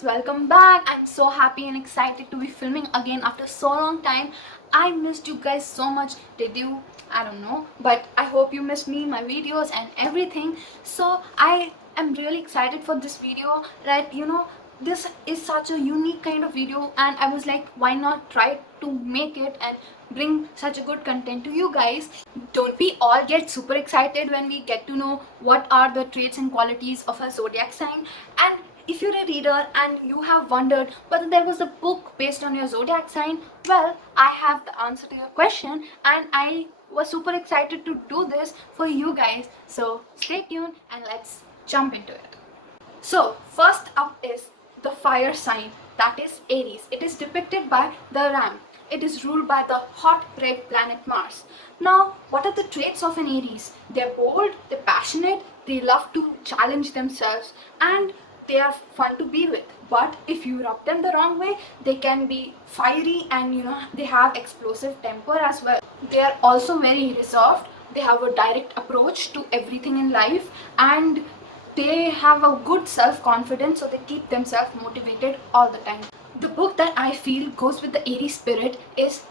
guys, welcome back. I'm so happy and excited to be filming again after so long time. I missed you guys so much. Did you? I don't know, but I hope you missed me, my videos and everything. So I am really excited for this video. That this is such a unique kind of video, and I was like, why not try to make it and bring such a good content to you guys. Don't we all get super excited when we get to know what are the traits and qualities of a zodiac sign? And if you're a reader and you have wondered whether there was a book based on your zodiac sign, well, I have the answer to your question, and I was super excited to do this for you guys. So stay tuned and let's jump into it. So first up is the fire sign, that is Aries. It is depicted by the ram. It is ruled by the hot red planet Mars. Now, what are the traits of an Aries? They're bold, they're passionate, they love to challenge themselves, and they are fun to be with. But if you rub them the wrong way, they can be fiery, and they have explosive temper as well. They are also very reserved. They have a direct approach to everything in life, and they have a good self-confidence, so they keep themselves motivated all the time. The book that I feel goes with the Aries spirit is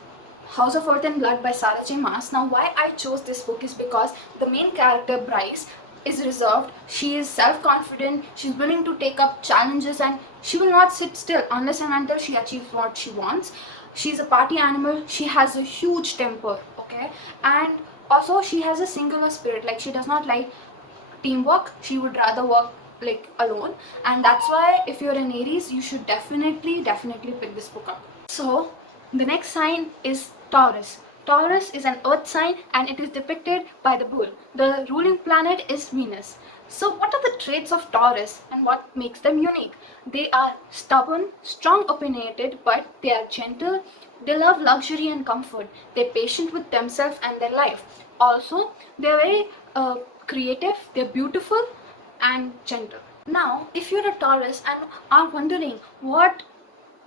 House of Earth and Blood by Sarah J. Maas. Now, why I chose this book is because the main character, Bryce, is reserved. She is self-confident, she's willing to take up challenges, and she will not sit still unless and until she achieves what she wants. She's a party animal, she has a huge temper, okay? And also she has a singular spirit, like she does not like teamwork, she would rather work like alone, and that's why if you're an Aries, you should definitely pick this book up. So the next sign is Taurus. Taurus is an earth sign, and it is depicted by the bull. The ruling planet is Venus. So what are the traits of Taurus and what makes them unique? They are stubborn, strong opinionated, but they are gentle. They love luxury and comfort. They're patient with themselves and their life. Also, they're very creative, they're beautiful and gentle. Now, if you're a Taurus and are wondering what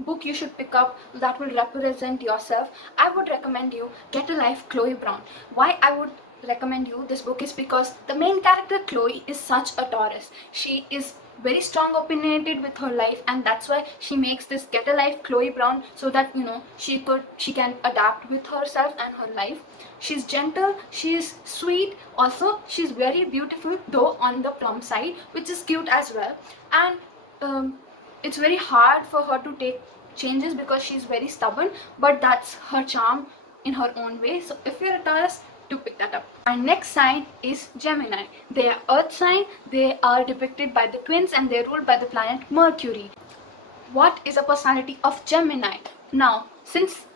book you should pick up that will represent yourself, I would recommend you Get a Life, Chloe Brown. Why I would recommend you this book is because the main character Chloe is such a Taurus. She is very strong opinionated with her life, and that's why she makes this Get a Life, Chloe Brown, so that she can adapt with herself and her life. She's gentle, she is sweet, also she's very beautiful, though on the plum side, which is cute as well. And it's very hard for her to take changes because she's very stubborn, but that's her charm in her own way. So if you're a Taurus, do pick that up. Our next sign is Gemini. They are earth sign. They are depicted by the twins, and they're ruled by the planet Mercury. What is a personality of Gemini? Now, since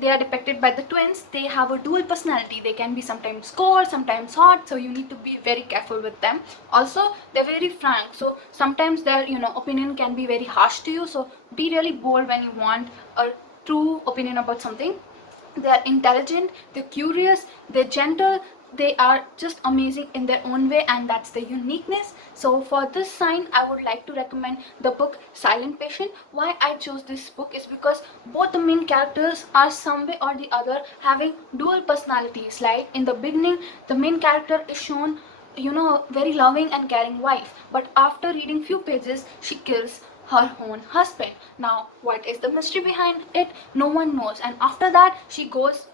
they are depicted by the twins, they have a dual personality. They can be sometimes cold, sometimes hot, so you need to be very careful with them. Also, they're very frank, so sometimes their opinion can be very harsh to you, so be really bold when you want a true opinion about something. They are intelligent, they're curious, they're gentle, they are just amazing in their own way, and that's the uniqueness. So for this sign, I would like to recommend the book Silent Patient. Why I chose this book is because both the main characters are some way or the other having dual personalities. Like in the beginning, the main character is shown very loving and caring wife, but after reading few pages, she kills her own husband. Now, what is the mystery behind it? No one knows. And after that, she goes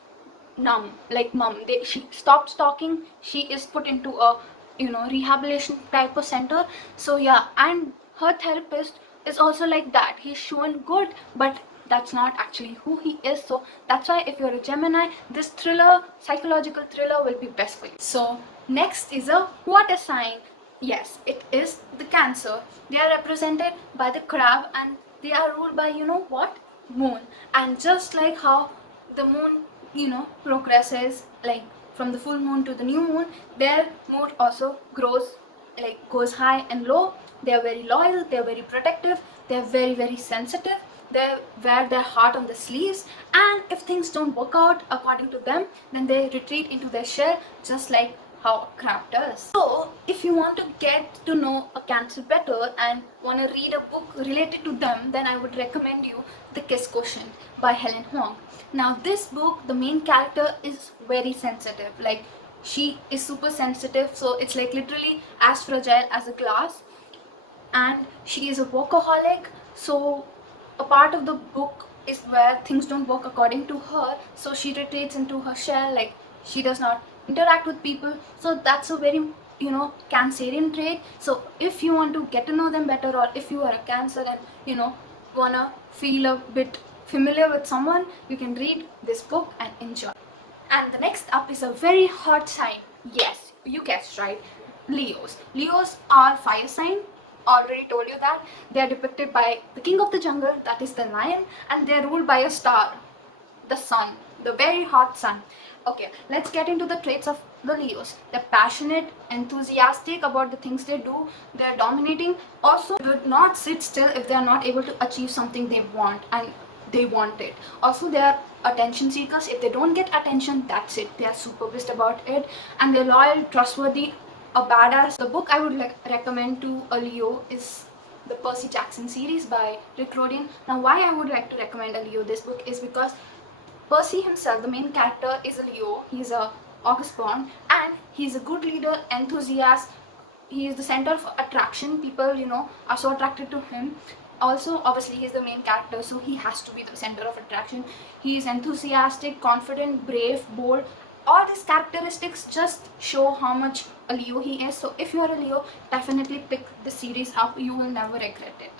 numb, like mum. She stops talking. She is put into a rehabilitation type of center. So yeah, and her therapist is also like that. He's shown good, but that's not actually who he is. So that's why if you're a Gemini, this thriller, psychological thriller, will be best for you. So next is a water sign. Yes, it is the Cancer. They are represented by the crab, and they are ruled by what? Moon. And just like how the moon progresses, like from the full moon to the new moon, their mood also goes high and low. They are very loyal, they are very protective, they are very sensitive. They wear their heart on the sleeves, and if things don't work out according to them, then they retreat into their shell, just like how a crab does. So if you want to get to know a Cancer better and want to read a book related to them, then I would recommend you The Kiss Quotient by Helen Huang. Now this book, the main character is very sensitive. Like, she is super sensitive, so it's like literally as fragile as a glass. and she is a workaholic. So a part of the book is where things don't work according to her, so she retreats into her shell, like she does not interact with people. So that's a very, Cancerian trait. So if you want to get to know them better, or if you are a Cancer and wanna feel a bit familiar with someone, you can read this book and enjoy. And the next up is a very hot sign. Yes, you guessed right. Leos. Leos are fire sign. Already told you that. They are depicted by the king of the jungle, that is the lion, and they are ruled by a star, the sun, the very hot sun. Okay, let's get into the traits of the Leos. They're passionate, enthusiastic about the things they do. They're dominating. Also, they would not sit still if they are not able to achieve something they want, and they want it. Also, they are attention seekers. If they don't get attention, that's it. They are super pissed about it, and they're loyal, trustworthy, a badass. The book I would recommend to a Leo is the Percy Jackson series by Rick Riordan. Now, why I would like to recommend a Leo this book is because Percy himself, the main character, is a Leo. He's a August born, and he's a good leader, enthusiast. He is the center of attraction. People, are so attracted to him. Also, obviously, he's the main character, so he has to be the center of attraction. He is enthusiastic, confident, brave, bold. All these characteristics just show how much a Leo he is. So if you are a Leo, definitely pick the series up. You will never regret it.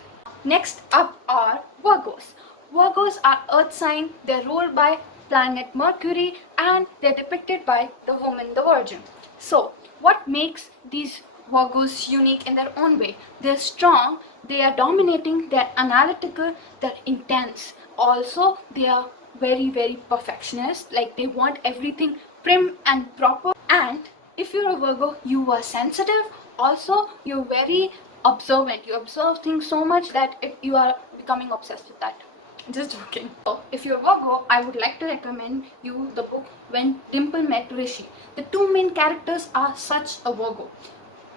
Next up are Virgos. Virgos are earth sign. They're ruled by planet Mercury, and they're depicted by the woman, the Virgin. So what makes these Virgos unique in their own way? They're strong, they are dominating, they're analytical, they're intense. Also, they are very, very perfectionist. Like, they want everything prim and proper. And if you're a Virgo, you are sensitive. Also, you're very observant. You observe things so much that you are becoming obsessed with that. Just joking. So, if you're Virgo, I would like to recommend you the book When Dimple Met Rishi. The two main characters are such a Virgo.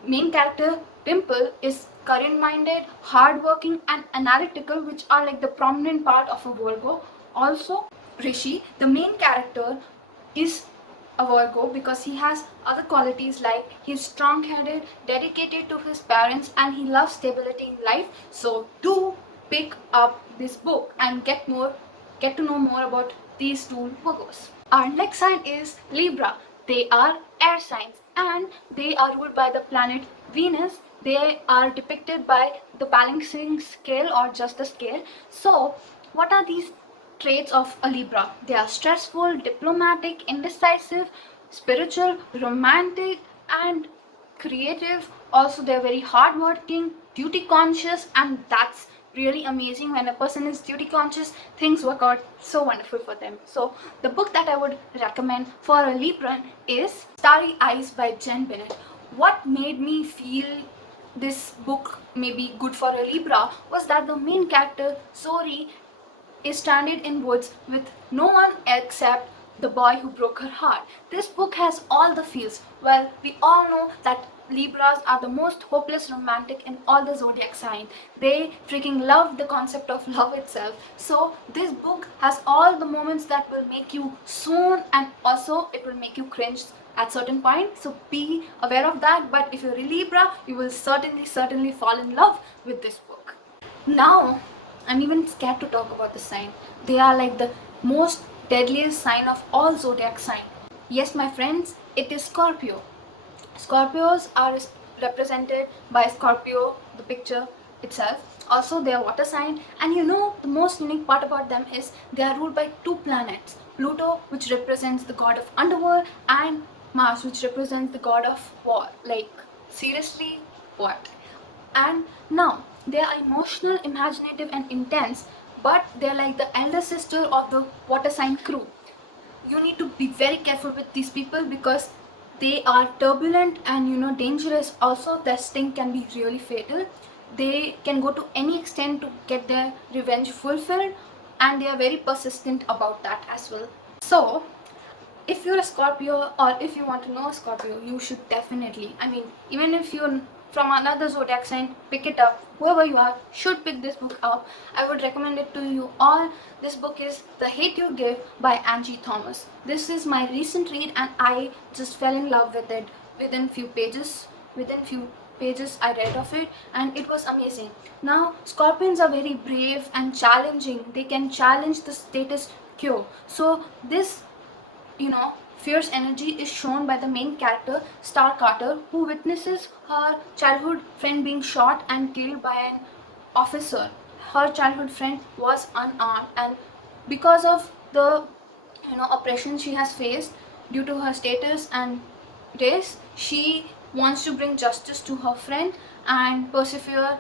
Main character Dimple is career-minded, hardworking, and analytical, which are like the prominent part of a Virgo. Also, Rishi, the main character, is a Virgo because he has other qualities like he's strong-headed, dedicated to his parents, and he loves stability in life. So do pick up this book and get to know more about these two Virgos. Our next sign is Libra. They are air signs, and they are ruled by the planet Venus. They are depicted by the balancing scale, or just the scale. So what are these traits of a Libra? They are stressful, diplomatic, indecisive, spiritual, romantic, and creative. Also, they're very hardworking, duty conscious, and that's really amazing. When a person is duty conscious, things work out so wonderful for them. So the book that I would recommend for a Libran is Starry Eyes by Jen Bennett. What made me feel this book may be good for a Libra was that the main character Zori is stranded in woods with no one except the boy who broke her heart. This book has all the feels. Well, we all know that Libras are the most hopeless romantic in all the zodiac signs. They freaking love the concept of love itself. So this book has all the moments that will make you swoon, and also it will make you cringe at certain point. So be aware of that. But if you're a Libra, you will certainly fall in love with this book. Now, I'm even scared to talk about the sign. They are like the most deadliest sign of all zodiac signs. Yes, my friends, it is Scorpio. Scorpios are represented by Scorpio, the picture itself. Also, they are water sign, and the most unique part about them is they are ruled by two planets: Pluto, which represents the god of underworld, and Mars, which represents the god of war. Like, seriously, what? And now they are emotional, imaginative, and intense, but they're like the elder sister of the water sign crew. You need to be very careful with these people because they are turbulent and dangerous. Also, their sting can be really fatal. They can go to any extent to get their revenge fulfilled, and they are very persistent about that as well. So if you're a Scorpio, or if you want to know a Scorpio, you should definitely, even if you're from another zodiac sign, pick it up. Whoever you are should pick this book up. I would recommend it to you all. This book is The Hate You Give by Angie Thomas. This is my recent read, and I just fell in love with it within few pages, within few pages I read of it, and it was amazing. Now scorpions are very brave and challenging. They can challenge the status quo. So this, fierce energy is shown by the main character, Star Carter, who witnesses her childhood friend being shot and killed by an officer. Her childhood friend was unarmed, and because of the oppression she has faced due to her status and race, she wants to bring justice to her friend and persevere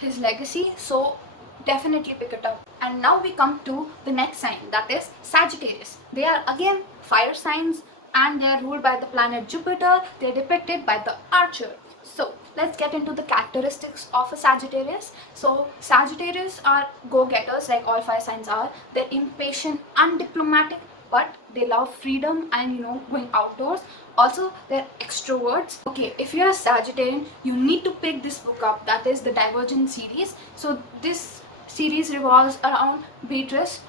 his legacy. So definitely pick it up. And now we come to the next sign, that is Sagittarius. They are again fire signs, and they are ruled by the planet Jupiter. They are depicted by the archer. So let's get into the characteristics of a Sagittarius. So Sagittarius are go-getters, like all fire signs are. They're impatient, undiplomatic, but they love freedom and going outdoors. Also, they're extroverts. Okay, if you're a Sagittarian, you need to pick this book up, that is the Divergent series. So this series revolves around Beatrice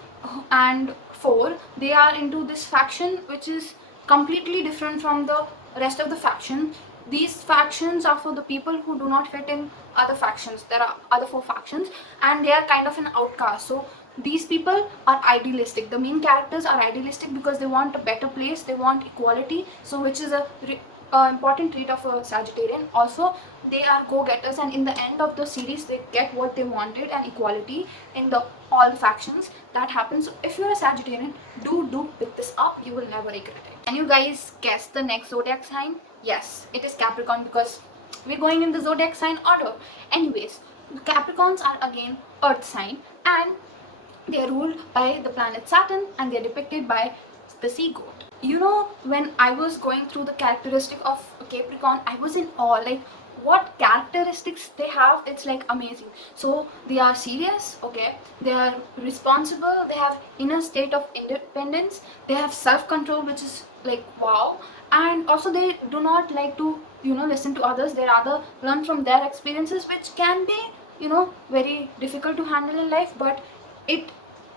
and Four. They are into this faction which is completely different from the rest of the faction. These factions are for the people who do not fit in other factions. There are other four factions, and they are kind of an outcast. So these people are idealistic. The main characters are idealistic because they want a better place, they want equality, so which is a important trait of a Sagittarian. Also, they are go-getters, and in the end of the series they get what they wanted, and equality in the all factions that happens. So if you're a Sagittarian, do pick this up, you will never regret it. Can you guys guess the next zodiac sign? Yes, it is Capricorn, because we're going in the zodiac sign order. Anyways, the Capricorns are again earth sign, and they are ruled by the planet Saturn, and they are depicted by the sea goat. When I was going through the characteristic of Capricorn, I was in awe, like what characteristics they have. It's like amazing. So they are serious, okay, they are responsible, they have inner state of independence, they have self-control, which is like wow, and also they do not like to listen to others. They rather learn from their experiences, which can be very difficult to handle in life, but it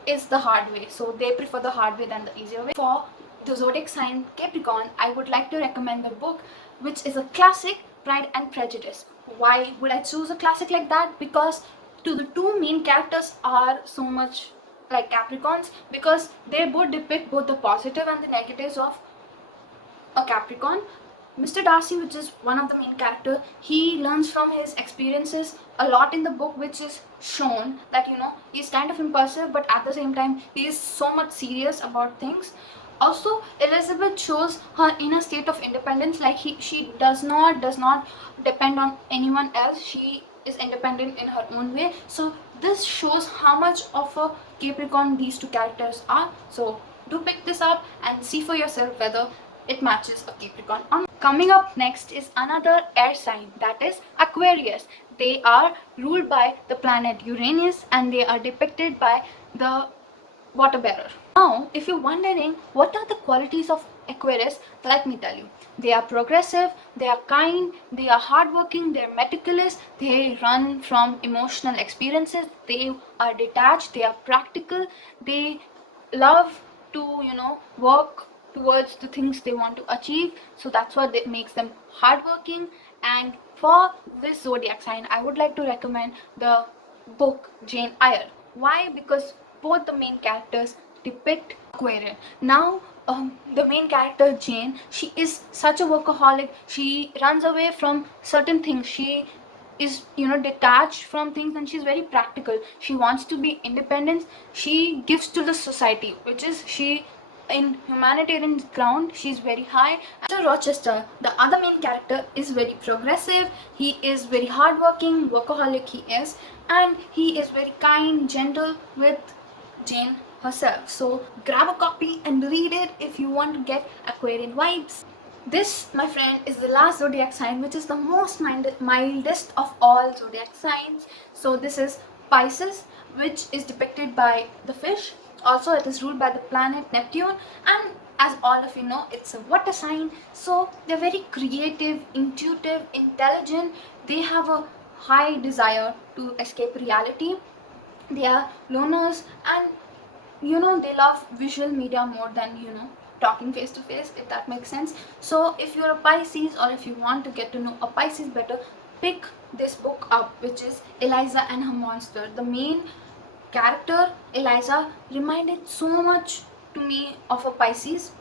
is the hard way, so they prefer the hard way than the easier way. For the zodiac sign Capricorn, I would like to recommend the book, which is a classic, Pride and Prejudice. Why would I choose a classic like that? Because the two main characters are so much like Capricorns, because they both depict both the positive and the negatives of a Capricorn. Mr. Darcy, which is one of the main character, he learns from his experiences a lot in the book, which is shown that he's kind of impulsive, but at the same time he is so much serious about things. Also, Elizabeth shows her inner state of independence, like she does not depend on anyone else. She is independent in her own way. So this shows how much of a Capricorn these two characters are. So do pick this up and see for yourself whether it matches a Capricorn. Coming up next is another air sign, that is Aquarius. They are ruled by the planet Uranus, and they are depicted by the water bearer. Now, if you're wondering what are the qualities of Aquarius, let me tell you. They are progressive, they are kind, they are hardworking, they are meticulous, they run from emotional experiences, they are detached, they are practical, they love to work towards the things they want to achieve. So that's what makes them hardworking. And for this zodiac sign, I would like to recommend the book Jane Eyre. Why? Because both the main characters depict Aquarian. Now the main character Jane, she is such a workaholic. She runs away from certain things. She is detached from things, and she's very practical. She wants to be independent. She gives to the society, which is she in humanitarian ground she's very high. Mr. Rochester, the other main character, is very progressive. He is very hardworking, workaholic he is, and he is very kind, gentle with Jane herself. So grab a copy and read it if you want to get Aquarian vibes. This, my friend, is the last zodiac sign, which is the most mildest of all zodiac signs. So this is Pisces, which is depicted by the fish. Also, it is ruled by the planet Neptune, and as all of you know, it's a water sign. So they're very creative, intuitive, intelligent. They have a high desire to escape reality. They are loners, and they love visual media more than talking face to face, if that makes sense. So if you're a Pisces, or if you want to get to know a Pisces better, pick this book up, which is Eliza and Her Monster. The main character, Eliza, reminded so much to me of a Pisces.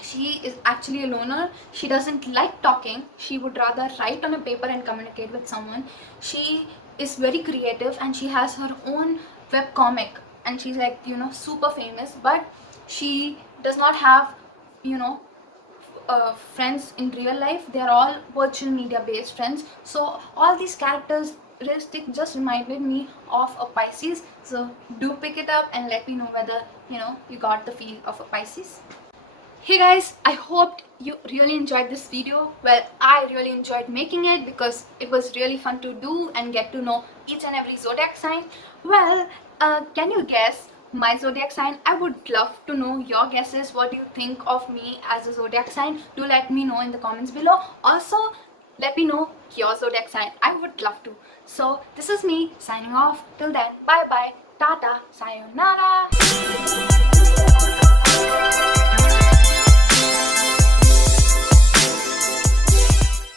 She is actually a loner. She doesn't like talking. She would rather write on a paper and communicate with someone. She is very creative and she has her own web comic, and she's like, super famous, but she does not have, you know, friends in real life. They're all virtual media based friends. So all these characteristics just reminded me of a Pisces. So do pick it up and let me know whether you got the feel of a Pisces. Hey guys, I hope you really enjoyed this video. Well, I really enjoyed making it because it was really fun to do and get to know each and every zodiac sign. Well, can you guess my zodiac sign? I would love to know your guesses. What do you think of me as a zodiac sign? Do let me know in the comments below. Also, let me know your zodiac sign. I would love to. So this is me signing off. Till then, bye bye, tata, sayonara.